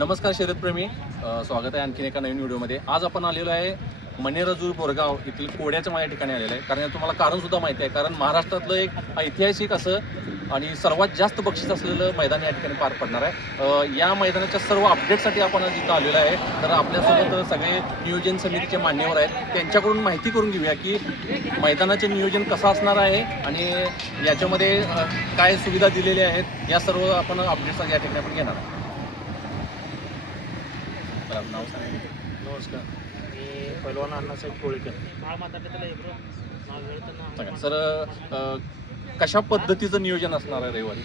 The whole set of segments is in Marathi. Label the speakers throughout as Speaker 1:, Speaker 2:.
Speaker 1: नमस्कार शरदप्रेमी अ, स्वागत आहे आणखीन एका नवीन व्हिडिओमध्ये. आज आपण आलेलो आहे मनेरजूर बोरगाव येथील कोड्याच्या माझ्या ठिकाणी आलेलं आहे. कारण तुम्हाला कारणसुद्धा माहिती आहे. कारण महाराष्ट्रातलं एक ऐतिहासिक असं आणि सर्वात जास्त बक्षीस असलेलं मैदान या ठिकाणी पार पडणार आहे. या मैदानाच्या सर्व अपडेटसाठी आपण जिथं आलेलं आलेलो आहे. तर आपल्यासोबत सगळे नियोजन समितीचे मान्यवर आहेत. त्यांच्याकडून माहिती करून घेऊया की मैदानाचे नियोजन कसं असणार आहे आणि याच्यामध्ये काय सुविधा दिलेल्या आहेत. या सर्व आपण अपडेट्स या ठिकाणी आपण घेणार आहे आपलं नाव सांगा.
Speaker 2: नमस्कार. मी पैलवान अण्णासाहेब कोळीकर.
Speaker 1: सांगा सर अ, कशा पद्धतीचं नियोजन असणार आहे रविवारी?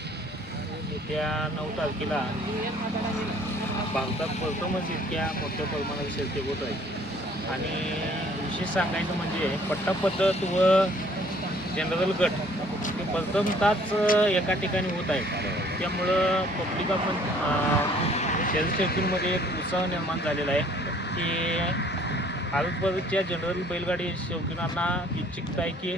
Speaker 2: येत्या नऊ तारखेला भारतात प्रथमच इतक्या मोठ्या प्रमाणात शर्ती होत आहे. आणि विशेष सांगायचं म्हणजे पट्टा पद्धत व जनरल गट हे प्रथमताच एका ठिकाणी होत आहे. त्यामुळं पब्लिक आपण शर्यतीमध्ये एक उत्साह निर्माण झालेला आहे की आजपर्यंतच्या जनरल बैलगाडी शौकीनांना इच्छुकता आहे की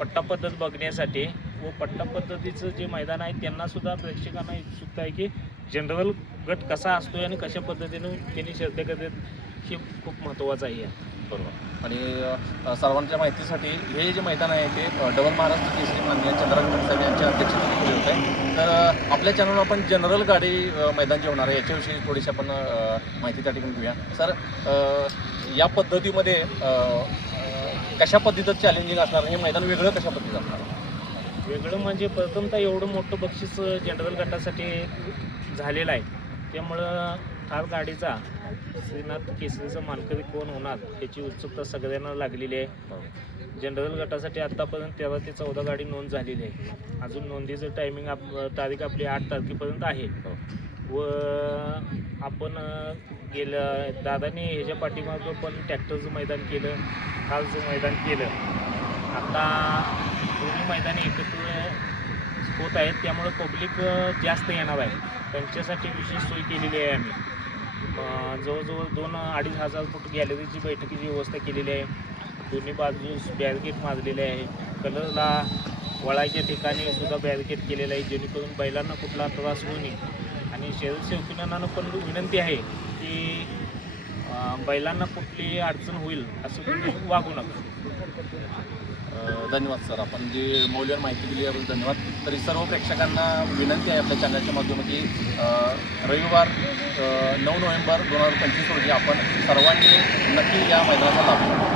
Speaker 2: पट्टा पद्धत बघण्यासाठी व पट्टा पद्धतीचं जे मैदान आहे त्यांनासुद्धा प्रेक्षकांना उत्सुकता आहे की जनरल गट कसा असतोय आणि कशा पद्धतीने त्यांनी श्रद्धा करतात हे खूप महत्त्वाचं आहे.
Speaker 1: बरोबर आणि सर्वांच्या माहितीसाठी हे जे मैदान आहे ते डबल महाराष्ट्र केसरी मान्य चंद्रकांत साहेब यांच्या अध्यक्षतेखाली होत आहे. तर आपल्या चॅनलवर आपण जनरल गाडी मैदान जे होणार आहे. याच्याविषयी थोडीशी आपण माहिती त्या ठिकाणी घेऊया. सर या पद्धतीमध्ये कशा पद्धतीचं चॅलेंजिंग असणार? हे मैदान वेगळं कशा पद्धतीचं असणार?
Speaker 2: वेगळं म्हणजे प्रथमतः एवढं मोठं बक्षीस जनरल गटासाठी झालेलं आहे. त्यामुळं ठार गाडीचा श्रीनाथ केसरीचा मानकरी कोण होणार याची उत्सुकता सगळ्यांना लागलेली आहे. जनरल गटासाठी आत्तापर्यंत तेरा ते चौदा गाडी नोंद झालेली आहे. अजून नोंदीचं टायमिंग आप तारीख आपली आठ तारखेपर्यंत आहे. व आपण अ, गेल्या दादाने ह्याच्या पाठीमागं पण ट्रॅक्टरचं मैदान केलं खालचं मैदान केलं. आता दोन्ही मैदाने एकत्र होत आहेत त्यामुळे पब्लिक जास्त येणार आहे. त्यांच्यासाठी विशेष सोय केलेली आहे आम्ही. जवळजवळ दोन अडीच हजार फूट गॅलरीची बैठकीची व्यवस्था केलेली आहे. दोन्ही बाजूस बॅरिकेड मारलेले आहे. कलरला वळायच्या ठिकाणी सुद्धा बॅरिकेड केलेलं आहे. जेणेकरून बैलांना कुठला त्रास होऊ नये. आणि शरीर पण विनंती आहे की बैलांना कुठली अडचण होईल असं तुम्ही वागू नका.
Speaker 1: धन्यवाद सर. आपण जी मौल्यवान माहिती दिली याबद्दल धन्यवाद. तरी सर्व प्रेक्षकांना विनंती आहे आपल्या चॅनलच्या माध्यमातून की रविवार नऊ नोव्हेंबर दोन हजार पंचवीस रोजी आपण सर्वांनी नक्की या मैदानाचा लाभ